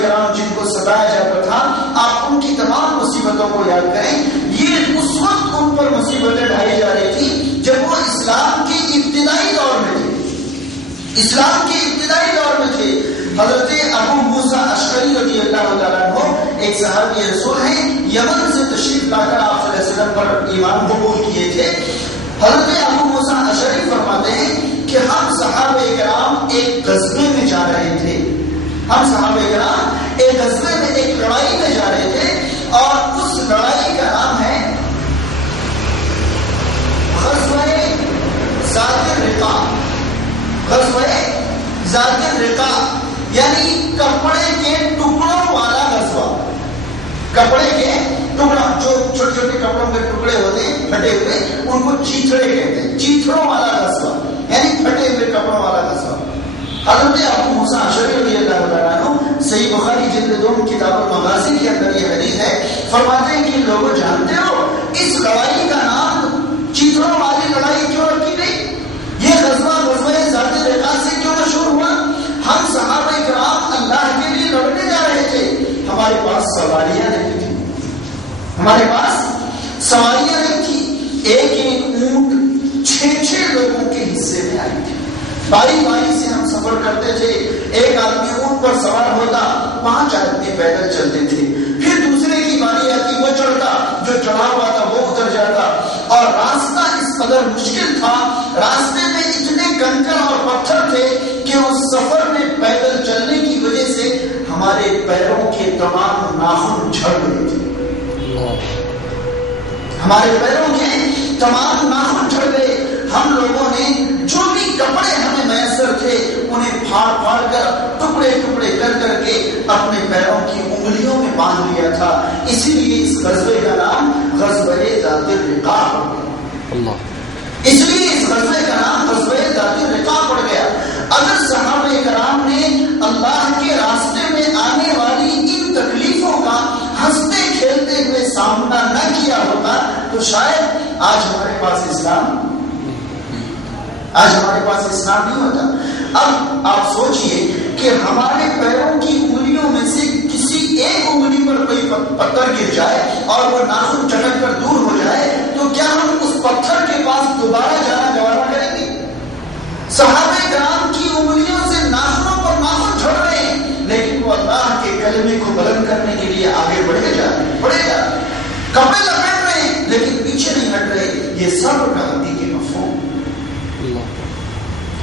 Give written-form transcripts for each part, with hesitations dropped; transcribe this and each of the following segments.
کرام جن کو ستایا جاتا تھا، آپ ان کی تمام مصیبتوں کو یاد کریں. یہ اس وقت ان پر مصیبتیں ڈھائی جا رہی تھی جب وہ اسلام کے ابتدائی دور میں تھے. اسلام کے ابتدائی دور میں تھے. حضرت ابو موسیٰ اشعری رضی اللہ تعالیٰ عنہ ایک صحابی رسول ہیں، یمن سے تشریف لا کر آپ صلی اللہ علیہ وسلم پر ایمان قبول کیے تھے. حضرت ابو موسیٰ اشعری فرماتے ہیں کہ ہم صحابہ کرام ایک غزوے میں جا رہے تھے. ہم صحابہ کرام ایک غزوے میں، ایک لڑائی میں جا رہے تھے، اور اس لڑائی کا نام ہے غزوہ ذات الرقاع. غزوہ ذات الرقاع یعنی کپڑے کے ٹکڑوں والا غزوہ. کپڑے کے ٹکڑا، جو چھوٹے چھوٹے کپڑوں کے ٹکڑے ہوتے ہیں پھٹے ہوئے، ان کو چیتھڑے کہتے ہیں. چیتھڑوں والا غزوہ یعنی پھٹے ہوئے کپڑوں والا غزوہ. حضرت ابو موسیٰ اشعری رضی اللہ تعالیٰ عنہ صحیح بخاری جلد 2 کتاب المغازی کے اندر یہ حدیث ہے، فرماتے ہیں کہ لوگوں جانتے ہو اس لڑائی کا نام چیتھڑوں والی لڑائی کیوں رکھی گئی؟ یہ غزوہ غزوہ ذات الرقاع سے کیوں مشہور ہوا؟ ہم صحابہ کرام اللہ کے لیے لڑنے جا رہے تھے، ہمارے پاس سواریاں نہیں تھی. ہمارے پاس سواریاں نہیں تھی. ایک ایک اونٹ 6 لوگوں کے حصے میں آئی تھی. باری باری سے ہم سفر کرتے تھے. ایک آدمی اونٹ پر سوار ہوتا، 5 آدمی پیدل چلتے تھے. پھر دوسرے کی باری آتی، وہ چڑھتا، جو چڑھا ہوا تھا وہ اتر جاتا. اور راستہ اس قدر مشکل تھا، راستے میں اتنے کنکر اور پتھر تھے کہ اس سفر میں پیدل چلنے کی وجہ سے ہمارے پیروں کے تمام ناخن جھڑ گئے تھے. ہمارے پیروں کے تمام ناخن جھڑ گئے. ہم لوگوں نے جو بھی کپڑے ہمیں میسر تھے انہیں پھاڑ پھاڑ کر ٹکڑے ٹکڑے کر کر کے اپنے پیروں کی انگلیوں میں باندھ لیا تھا. اسی لیے اس غزوے کا نام غزوہ ذات الرقاع پڑ گیا. اس لیے اس غزوے کا نام غزوہ ذات الرقاع پڑ گیا. اگر صحابہ کرام نے اللہ کے راستے میں آنے والی ان تکلیفوں کا ہنستے کھیلتے ہوئے سامنا نہ کیا ہوتا تو شاید آج ہمارے پاس اسلام نہیں ہوتا. اب آپ سوچئے کہ ہمارے پیروں کی انگلیوں میں سے کسی ایک انگلی پر کوئی پتھر گر جائے اور وہ ناخن چٹک کر دور ہو جائے تو کیا ہم اس پتھر کے پاس دوبارہ جانا گوارا کریں گے؟ صحابہ کرام کی انگلیوں سے ناخنوں پر ناخن جھڑ رہے ہیں، لیکن وہ اللہ کے کلمے کو بلند کرنے کے لیے آگے بڑھے جا رہے. کپڑے لپیٹ رہے ہیں لیکن پیچھے نہیں ہٹ رہے. یہ صبر کا حقیقی مفہوم.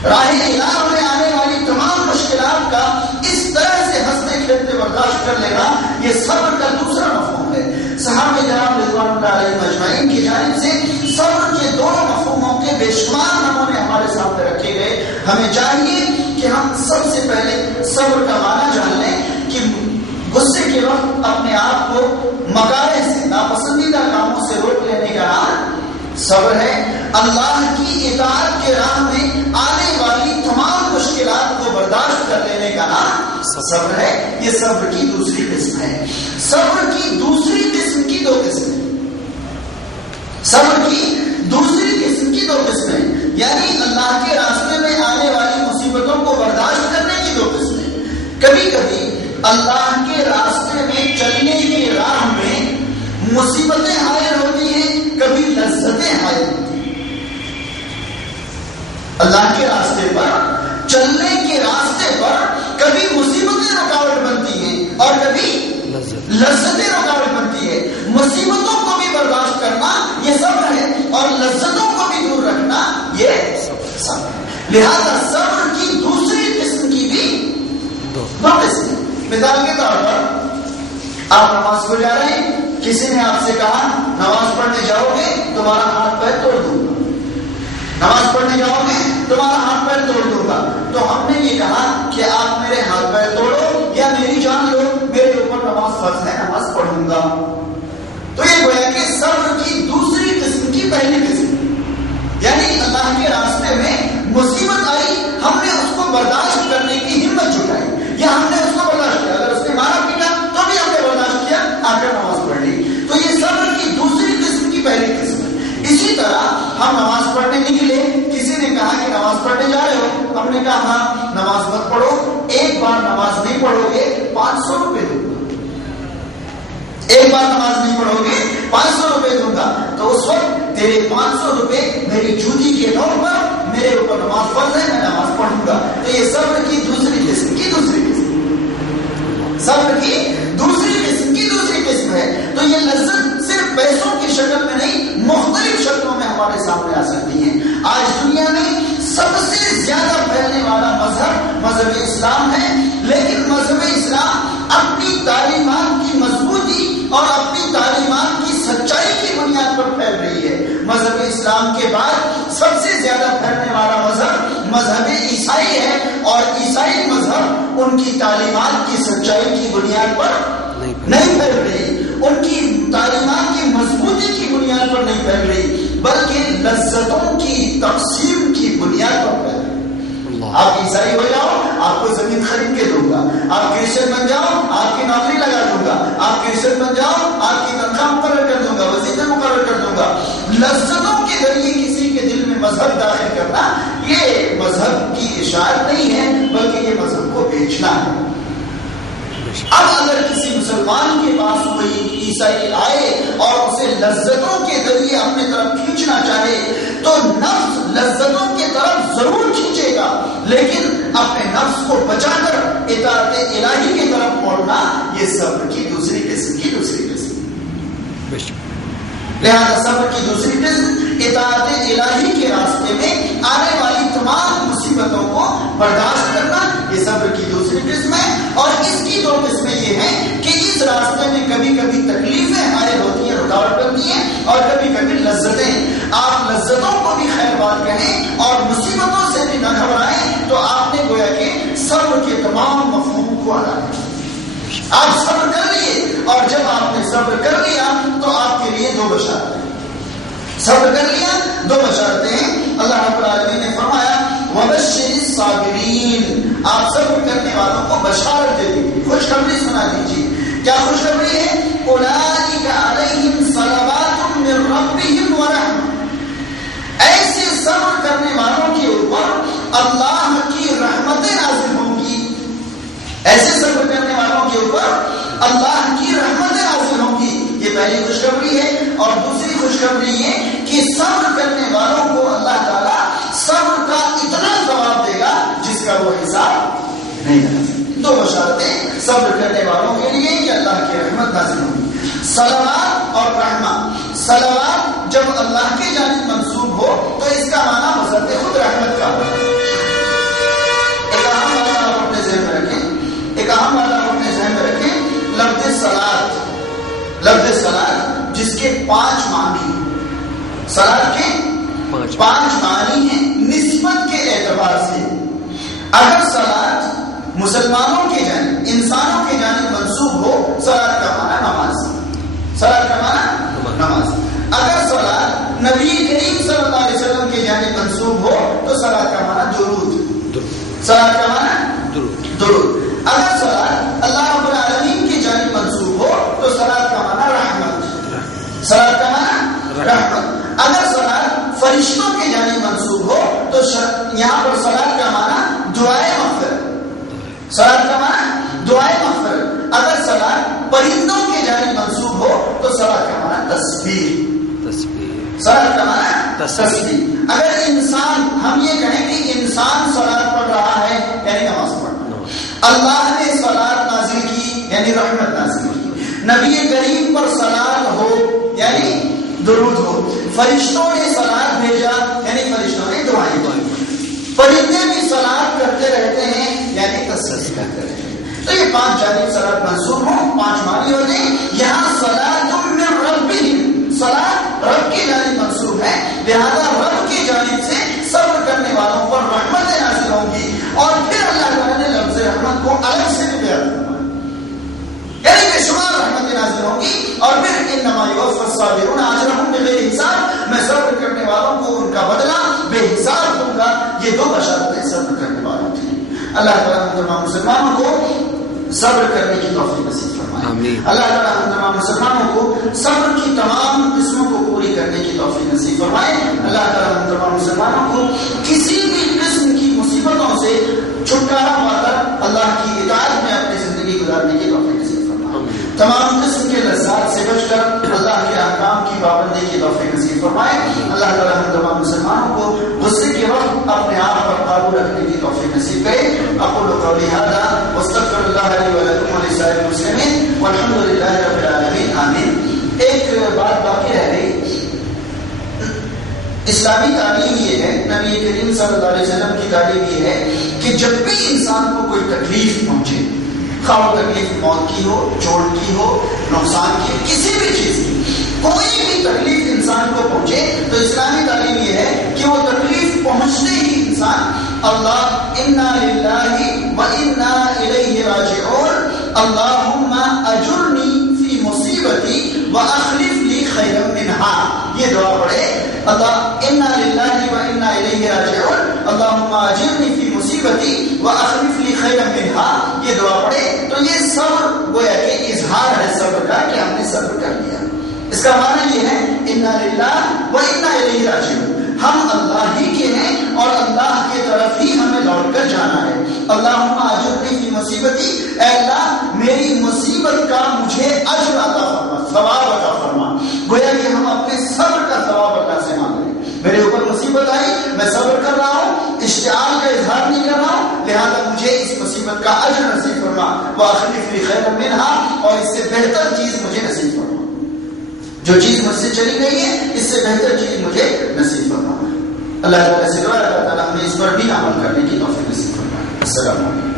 راہ الہ میں آنے والی تمام مشکلات کا اس طرح سے ہنستے کھیلتے برداشت کر لینا، یہ صبر کا دوسرا مفہوم ہے. صحابہ کرام رضوان اللہ علیہم اجمعین کی جانب سے صبر کے دونوں مفہوموں کے بے شمار نمونے ہمارے سامنے رکھے گئے. ہمیں چاہیے کہ ہم سب سے پہلے صبر کا معنی جان لیں کہ غصے کے وقت اپنے آپ کو مکارے سے، ناپسندیدہ کاموں سے روک لینے کا نام صبر ہے. اللہ کی اطاعت کے راہ میں آنے والی تمام مشکلات کو برداشت کر لینے کا نام صبر ہے. یہ صبر کی دوسری قسم ہے. صبر کی دوسری قسم کی 2 قسمیں. صبر کی دوسری قسم کی 2 قسمیں یعنی اللہ کے راستے میں آنے والی مصیبتوں کو برداشت کرنے کی 2 قسمیں. کبھی کبھی اللہ کے راستے میں چلنے کی راہ میں مصیبتیں حائل ہوتی ہیں، کبھی لذتیں حائل ہوتی ہیں. اللہ کے راستے پر چلنے کے راستے پر کبھی مصیبتیں رکاوٹ بنتی ہیں اور کبھی لذتیں رکاوٹ بنتی ہے. مصیبتوں کو بھی برداشت کرنا یہ صبر ہے اور لذتوں کو بھی دور رکھنا یہ صبر ہے. لہذا صبر کی دوسری قسم کی بھی 2 قسمیں. مثال کے طور پر آپ نماز کو جا رہے ہیں، کسی نے آپ سے کہا نماز پڑھنے جاؤ گے تمہارا ہاتھ پیر توڑ دوں گا. نماز پڑھنے جاؤ گے تمہارا ہاتھ پیر توڑ دوں گا. تو ہم نے یہ کہا کہ آپ میرے ہاتھ پیر توڑو یا میری جان لو، میرے اوپر نماز فرض ہے، نماز پڑھوں گا. تو یہ گویا کہ صبر کی دوسری قسم کی پہلی قسم، یعنی اللہ کے راستے میں مصیبت آئی، ہم نے اس کو برداشت کرنے کی ہمت جٹائی یا ہم نے اس کو برداشت کیا. اگر اس نے مارا پیٹا تو بھی ہم نے برداشت کیا، آ کر نماز پڑھ لی. تو یہ صبر کی دوسری قسم کی پہلی قسم ہے. اسی طرح ہم نماز پڑھنے نکلے، کسی نے کہا کہ نماز پڑھنے جا رہے ہو، ہم نے کہا ہاں نماز مت پڑھو، ایک بار نماز نہیں پڑھو گے 500 روپے دوں گا. ایک بار نماز نہیں پڑھو گے 500 روپے دوں گا. تو اس وقت تیرے 500 روپے میری جوتی کے نوٹ پر میرے اوپر نماز فرض ہے، میں نماز پڑھوں گا. تو یہ صبر کی دوسری قسم صبر کی دوسری قسم ہے. تو یہ لذت صرف پیسوں کی شکل میں نہیں، مختلف شکلوں میں ہمارے سامنے آ سکتی ہے. آج دنیا میں سب سے زیادہ پھیلنے والا مذہب اسلام ہے، لیکن مذہب اسلام اپنی تعلیمات کی مضبوطی اور اپنی تعلیمات کی سچائی کی بنیاد پر پھیل رہی ہے. مذہب اسلام کے بعد سب سے زیادہ پھیلنے والا مذہب عیسائی ہے، اور عیسائی مذہب ان کی تعلیمات کی سچائی کی بنیاد پر نہیں پھیل رہی، ان کی تعلیمات کی مضبوطی کی بنیاد پر نہیں پھیل رہی، بلکہ لذتوں کی تقسیم کی بنیاد پر پھیل رہی. آپ عیسائی ہو جاؤ، آپ کو زمین خرید کے دوں گا. آپ کرسچن بن جاؤ، آپ کی نوکری لگا دوں گا. آپ کرسچن بن جاؤ، آپ کی تنخواہ مقرر کر دوں گا، وظیفے مقرر کر دوں گا. لذتوں کے ذریعے کسی کے دل میں مذہب داخل کرنا یہ مذہب کی اشاعت نہیں ہے، بلکہ یہ مذہب کو بیچنا ہے. اب اگر کسی مسلمان کے پاس کوئی عیسائی آئے اور اسے لذتوں کے ذریعے اپنے طرف کھینچنا چاہے تو نفس لذتوں کی طرف ضرور کھینچے گا، لیکن اپنے نفس کو بچا کر اطاعت الہی کی طرف موڑنا یہ صبر کی دوسری قسم. لہذا صبر کی دوسری قسم اطاعت الہی کے راستے میں آنے والی تمام مصیبتوں کو برداشت کرنا، یہ صبر کی دوسری قسم ہے. اور اس کی دو قسمیں یہ ہیں کہ اس راستے میں کبھی کبھی تکلیفیں حائل ہوتی ہیں، رکاوٹ بنتی ہیں، اور کبھی کبھی لذتیں. آپ لذتوں کو بھی خیر بات کہیں اور مصیبتوں سے بھی نہ گھبرائیں، تو آپ نے گویا کہ صبر کے تمام مفہوم کو ادا کیا. آپ صبر کر لیے، اور جب آپ نے صبر کر لیا تو آپ کے لیے دو بشارتیں. صبر کر لیا، دو بشارتیں ہیں. اللہ رب العالمین نے فرمایا وَبَشِّرِ الصَّابِرِينَ، آپ صبر کرنے والوں کو بشارت دے دیجیے، خوشخبری سنا دیجیے. کیا خوشخبری ہے؟ أُولَٰئِكَ عَلَيْهِمْ صَلَوَاتٌ مِّن رَّبِّهِمْ وَرَحْمَةٌ، ایسے صبر کرنے والوں کے اوپر اللہ کی رحمتیں نازل ہوں گی. ایسے صبر کرنے والوں کے اوپر اللہ کی رحمتیں نازل ہوں گی. یہ پہلی خوشخبری ہے. اور دوسری خوشخبری یہ کہ صبر کرنے والوں کو اللہ تعالیٰ صبر کا اتنا ثواب دے گا جس کا وہ حساب نہیں لگا سکتا. دو بشارتیں صبر کرنے والوں کے لیے کہ اللہ کی رحمت نازل ہوگی. صلوات اور رحمت. صلوات جب اللہ کی جانب منسوب ہو تو اس کا معنی بذات خود رحمت کا ہوتا ہے. ایک اہم بات آپ اپنے ذہن میں رکھیں، لفظ صلاۃ جس کے 5 معنی ہیں. صلاۃ کے 5 معنی ہیں نسبت کے اعتبار سے. اگر صلاۃ مسلمانوں کے جانب، انسانوں کے جانب منسوب ہو، صلاۃ کا معنی نماز. صلاۃ کا معنی نماز. اگر صلاۃ نبی کریم صلی اللہ علیہ وسلم کے جانب منسوب ہو تو صلاۃ کا معنی درود. صلاۃ کا معنی درود. اگر صلاۃ اللہ رب العالمین کی جانب منسوب ہو تو صلاۃ کا معنی رحمت. صلاۃ کا معنی رحمت. اگر صلاۃ فرشتوں کی جانب منسوب ہو تو یہاں پر صلاۃ کا معنی دعائے مغفرت. صلاۃ کا معنی دعائے مغفرت. اگر صلاۃ پرندوں کی جانب منسوب ہو تو صلاۃ کا معنی تسبیح. صلاۃ کا معنی تسبیح. اگر انسان، ہم یہ کہیں کہ انسان صلاۃ پڑھ رہا ہے یعنی نماز پڑھ، اللہ نے صلاۃ نازل کی یعنی رحمت نازل کی. نبی کریم پر صلاۃ ہو یعنی درود ہو. فرشتوں نے صلاۃ بھیجا یعنی فرشتوں نے دعائیں کی. پرندے بھی صلاۃ کرتے رہتے ہیں یعنی تسبیح کرتے رہتے ہیں. تو یہ 5 جانب صلاۃ منسوب ہوں، 5 معنی ہوتے ہیں. یہاں صلاۃ من ربہم، صلاۃ رب کی جانب منسوب ہے، لہذا رب کی جانب سے صبر کرنے والوں پر رحمتیں نازل ہوں گی. اور پھر اللہ تعالیٰ نے لفظ رحمت کو الگ سے بھی بیان کرنا، یعنی بے شمار رحمتیں نازل ہوں گی. اور پھر انما یوفی الصابرون اجرهم بغیر حساب، میں صبر کرنے والوں کو ان کا بدلہ بے حساب دوں گا. یہ 2 بشارتیں صبر کرنے والوں کی. اللہ تعالیٰ تمام مسلمانوں کو صبر کرنے کی توفیق نصیب فرمائے. اللہ تعالیٰ تمام مسلمانوں کو صبر کی تمام قسموں کو پوری کرنے کی توفیق نصیب فرمائے. اللہ تعالیٰ تمام مسلمانوں کو کسی بھی قسم کی مصیبتوں سے چھٹکارا پا کر اللہ کی اطاعت میں اپنی زندگی گزارنے تمام قسم کے لذات سے بچ کر اللہ کے احکام کی پابندی کی توفیق نصیب فرمائے. اللہ تعالیٰ ہم تمام مسلمانوں کو غصے کے وقت اپنے آپ پر قابو رکھنے کی توفیق نصیب کرے. اقول قولی ھذا واستغفر اللہ لی ولکم ولسائر المسلمین والحمد للہ رب العالمین. آمین. ایک بات باقی رہ گئی. اسلامی تعلیم یہ ہے، نبی کریم صلی اللہ علیہ وسلم کی تعلیم یہ ہے کہ جب بھی انسان کو کوئی تکلیف پہنچے، خواہ تکلیف موت کی ہو، چوٹ کی ہو، نقصان کی، کسی بھی چیز کی کوئی بھی تکلیف انسان کو پہنچے، تو اسلامی تعلیم یہ ہے کہ وہ تکلیف پہنچتے ہی انسان اللہ انا للہ و انا الیہ راجعون اللہم اجرنی فی مصیبتی واخلف لی خیرا منہا، یہ دعا پڑھے. اللہ انا للہ و انا الیہ راجعون اللہم اجرنی فی مصیبتی واخلف لی خیرا منہا، یہ دعا پڑھے. تو یہ صبر گویا کہ اظہار ہے صبر کا کہ ہم نے صبر کر لیا. اس کا معنی یہ ہے انا للہ و انا الیہ راجعون، ہم اللہ ہی کے ہیں اور اللہ کی طرف ہی ہمیں لوٹ کر جانا ہے. اللہم اجرنی فی مصیبتی، اے اللہ میری مصیبت کا مجھے اجر عطا فرما، ثواب عطا فرما. گویا کہ ہم اپنے صبر کا ثواب اللہ سے مانگ رہے ہیں. میرے اوپر مصیبت آئی، میں صبر کر رہا ہوں، اشتعال کا اظہار نہیں کر رہا ہوں، لہذا مجھے اس مصیبت کا اجر نصیب فرما. واخلف لی خیرا منہا، اور اس سے بہتر چیز مجھے نصیب فرما. جو چیز مجھ سے چلی گئی ہے اس سے بہتر چیز مجھے نصیب فرما. اللہ تعالیٰ سے دعا ہے اللہ تعالیٰ ہمیں اس پر بھی عمل کرنے کی توفیق نصیب فرمائے. السلام علیکم.